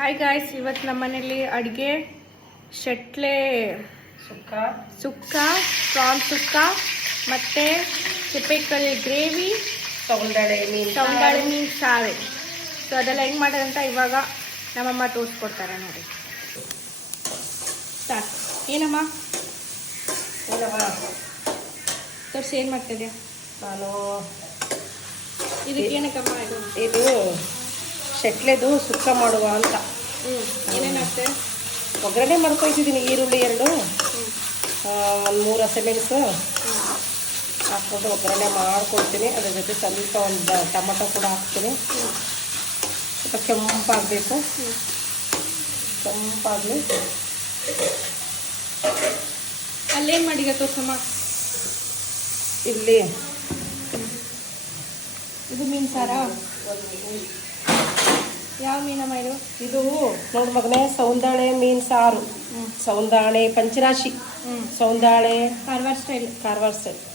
Hi guys, ಇವತ್ತು ನಮ್ಮ ಮನೇಲಿ ಅಡುಗೆ ಶೆಟ್ಲೆ ಸುಕ್ಕ, ಪ್ರಾನ್ ಸುಕ್ಕ ಮತ್ತು ಸಿಪ್ಪೆಕಲ್ಲು ಗ್ರೇವಿ, ಸೌಂದಳೆ ಮೀನು ಸಾರು. ಸೊ ಅದೆಲ್ಲ ಹೆಂಗೆ ಮಾಡೋದಂತ ಇವಾಗ ನಮ್ಮಮ್ಮ ತೋರಿಸ್ಕೊಡ್ತಾರೆ ನೋಡಿ. ಸಾಕು ಏನಮ್ಮ ತೋರಿಸಿ ಏನು ಮಾಡ್ತಿದ್ಯಾ? ನಾನು ಇದಕ್ಕೆ ಏನಕ್ಕಮ್ಮ ಇದು ಶೆಟ್ಲೆದು ಸುಕ್ಕ ಮಾಡುವ ಅಂತ. ಏನೇನಾಗ್ತದೆ? ಒಗ್ಗರಣೆ ಮಾಡ್ಕೊಳ್ತಿದ್ದೀನಿ. ಈರುಳ್ಳಿ 2, ಒಂದು 3 ಹಸಿಮೆಣಸು ಹಾಕ್ಕೊಂಡು ಒಗ್ಗರಣೆ ಮಾಡ್ಕೊಳ್ತೀನಿ. ಅದ್ರ ಜೊತೆ ಸ್ವಲ್ಪ ಒಂದು ಟೊಮಟೊ ಕೂಡ ಹಾಕ್ತೀನಿ. ಸ್ವಲ್ಪ ಕೆಂಪಾಗಬೇಕು. ಕೆಂಪಾಗಲಿ. ಅಲ್ಲೇನು ಮಾಡಿಗ ತೋರ್ಸಮ್ಮ? ಇಲ್ಲಿ ಇದು ಮೀನು ಸಾರಾ? ಯಾವ ಮೀನಮ್ಮ ಇದು? ಇದು ನೋಡಿ ಮಗನೇ, ಸೌಂದಳೆ ಮೀನು ಸಾರು. ಸೌಂದಾಳೆ ಪಂಚರಾಶಿ, ಸೌಂದಾಳೆ ಕಾರವಾರ ಸ್ಟೈಲ್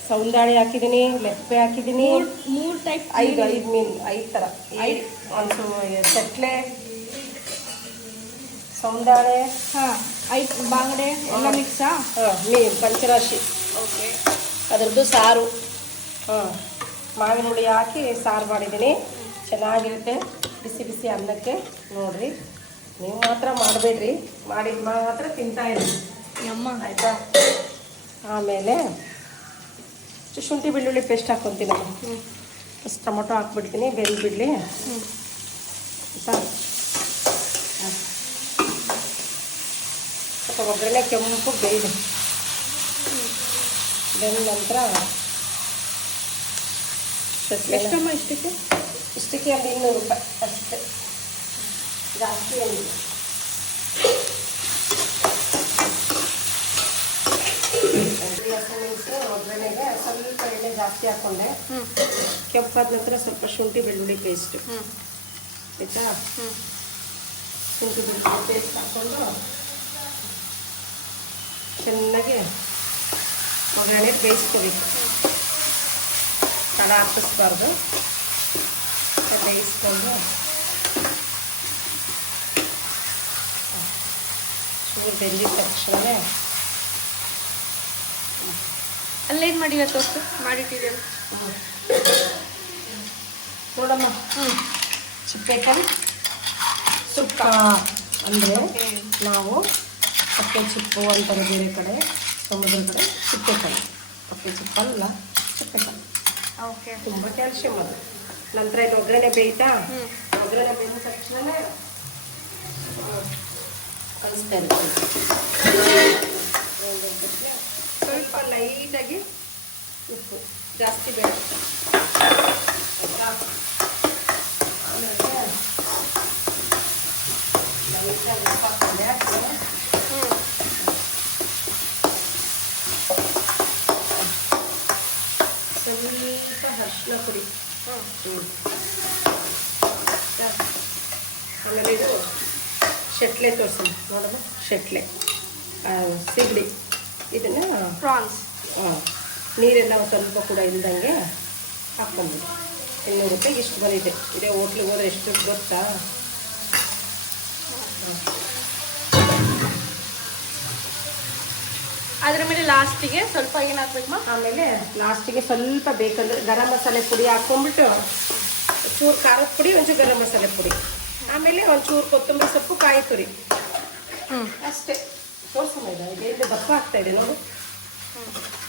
ಸೌಂದಾಳೆ ಹಾಕಿದ್ದೀನಿ, ಲೆಪ್ಪೆ ಹಾಕಿದ್ದೀನಿ. 3 ಟೈಪ್, 5 ಮೀನು, 5 ಥರ. ಒಂದು ಶೆಟ್ಲೆ, ಸೌಂದಾಳೆ, 5 ಬಾಂಗಡೆ ಎಲ್ಲ ಮಿಕ್ಸಾ? ಮೀನು ಪಂಚರಾಶಿ. ಓಕೆ. ಅದರದ್ದು ಸಾರು. ಮಾವಿನ ಹುಳಿ ಹಾಕಿ ಸಾರು ಮಾಡಿದ್ದೀನಿ. ಚೆನ್ನಾಗಿರುತ್ತೆ ಬಿಸಿ ಬಿಸಿ ಅನ್ನಕ್ಕೆ. ನೋಡಿರಿ, ನೀವು ಮಾತ್ರ ಮಾಡಬೇಡ್ರಿ, ಮಾಡಿದ ಮಾತ್ರ ತಿಂತಾಯಿರಿ ಅಮ್ಮ, ಆಯಿತಾ? ಆಮೇಲೆ ಶುಂಠಿ ಬೆಳ್ಳುಳ್ಳಿ ಪೇಸ್ಟ್ ಹಾಕ್ಕೊತೀನಿ. ಫಸ್ಟ್ ಟೊಮೊಟೊ ಹಾಕ್ಬಿಡ್ತೀನಿ, ಬೆಂದ್ಬಿಡಲಿ ಆಯಿತಾ? ಸ್ವಲ್ಪ ಒಗ್ಗರಣೆ ಕೆಂಪು ಬೆಂದ ನಂತರ ಎಷ್ಟಮ್ಮ ಇಷ್ಟಕ್ಕೆ ಒಂದು 200 ರೂಪಾಯಿ ಅಷ್ಟೇ, ಜಾಸ್ತಿ ಏನಿಲ್ಲ. ಹಸಿಮೆಣಸು ಒಗ್ಗರಣೆಗೆ ಸ್ವಲ್ಪ ಎಣ್ಣೆ ಜಾಸ್ತಿ ಹಾಕ್ಕೊಂಡೆ. ಕೆಂಪಾದ ನಂತರ ಸ್ವಲ್ಪ ಶುಂಠಿ ಬೆಳ್ಳುಳ್ಳಿ ಪೇಸ್ಟು ಆಯಿತಾ? ಶುಂಠಿ ಬೆಳ್ಳುಳ್ಳಿ ಪೇಸ್ಟ್ ಹಾಕ್ಕೊಂಡು ಚೆನ್ನಾಗಿ ಒಗ್ಗರಣೆ ಬೇಯಿಸ್ಕೋಬೇಕು. ತಡ ಹಾಕಿಸ್ಬಾರ್ದು, ಬೇಯಿಸ್ಕೊಂಡು ಚೂರು ಬೆಂದಿದ ತಕ್ಷಣ ಅಲ್ಲೇನು ಮಾಡಿಲ್ಲ ತೋರಿಸು, ಮಾಡಿಟ್ಟಿದ್ದೀರ ನೋಡಮ್ಮ. ಚಿಪ್ಪೆಕಲ್ಲು ಸುಕ್ಕ ಅಂದರೆ ನಾವು ಕಪ್ಪೆ ಚಿಪ್ಪು ಅಂತಾರೆ ಬೇರೆ ಕಡೆ, ಸಮುದ್ರ ಕಡೆ ಚಿಪ್ಪೆಕಲ್ಲು. ಕಪ್ಪೆ ಚಿಪ್ಪಲ್ಲ, ಚಿಪ್ಪೆಕಲ್ಲು. ಓಕೆ. ತುಂಬ ಕ್ಯಾಲ್ಶಿಯಮ್ ಅದು. ನಂತರ ಇದು ಒಗ್ಗರಣೆ ಬೇಯ್ತಾ? ಒಗ್ಗರಣೆ ಬೇಯ್ದ ತಕ್ಷಣ ಕಲಿಸ್ತಾ ಇರ್ತೀವಿ. ಸ್ವಲ್ಪ ಲೈಟಾಗಿ ಉಪ್ಪು, ಜಾಸ್ತಿ ಬೇಡ. ಆಮೇಲೆ ಲೈಟಾಗಿ ಉಪ್ಪು ಹಾಕ್ಕೊಂಡೆ. ಸ್ವಲ್ಪ ಅರಿಶಿನ ಪುಡಿ. ಆಮೇಲೆ ಇದು ಶೆಟ್ಲೆ ತೋರಿಸೋಣ ನೋಡೋಣ. ಶೆಟ್ಲೆ ಸಿಗಡಿ, ಇದನ್ನು ಪ್ರಾನ್ಸ್ ನೀರೆಲ್ಲ ಸ್ವಲ್ಪ ಕೂಡ ಇಲ್ದಂಗೆ ಹಾಕ್ಕೊಂಡ್ಬಿಡಿ. 200 ರೂಪಾಯಿಗೆ ಇಷ್ಟು ಬಂದಿದೆ. ಇದೇ ಹೋಟ್ಲಿಗೆ ಹೋದ್ರೆ ಎಷ್ಟು ಗೊತ್ತಾ? ಅದರ ಮೇಲೆ ಲಾಸ್ಟಿಗೆ ಸ್ವಲ್ಪ ಏನು ಹಾಕ್ಬೇಕಮ್ಮ? ಆಮೇಲೆ ಲಾಸ್ಟಿಗೆ ಸ್ವಲ್ಪ ಬೇಕಂದ್ರೆ ಗರಂ ಮಸಾಲೆ ಪುಡಿ ಹಾಕ್ಕೊಂಡ್ಬಿಟ್ಟು, ಚೂರು ಖಾರದ ಪುಡಿ, ಒಂಚೂರು ಗರಂ ಮಸಾಲೆ ಪುಡಿ, ಆಮೇಲೆ ಒಂಚೂರು ಕೊತ್ತಂಬರಿ ಸೊಪ್ಪು, ಕಾಯಿ ತುರಿ, ಅಷ್ಟೇ. ತೋರ್ಸೋಣ. ಇದೇನು ದಪ್ಪ ಆಗ್ತಾ ಇದೆ ನೋಡು.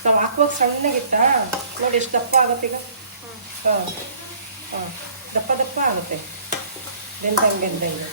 ನಾವು ಹಾಕುವಾಗ ಸಣ್ಣಗಿತ್ತಾ, ನೋಡಿ ಎಷ್ಟು ದಪ್ಪ ಆಗುತ್ತೆ ಈಗ. ದಪ್ಪ ಆಗುತ್ತೆ ಬೆಂದಂಗೆ.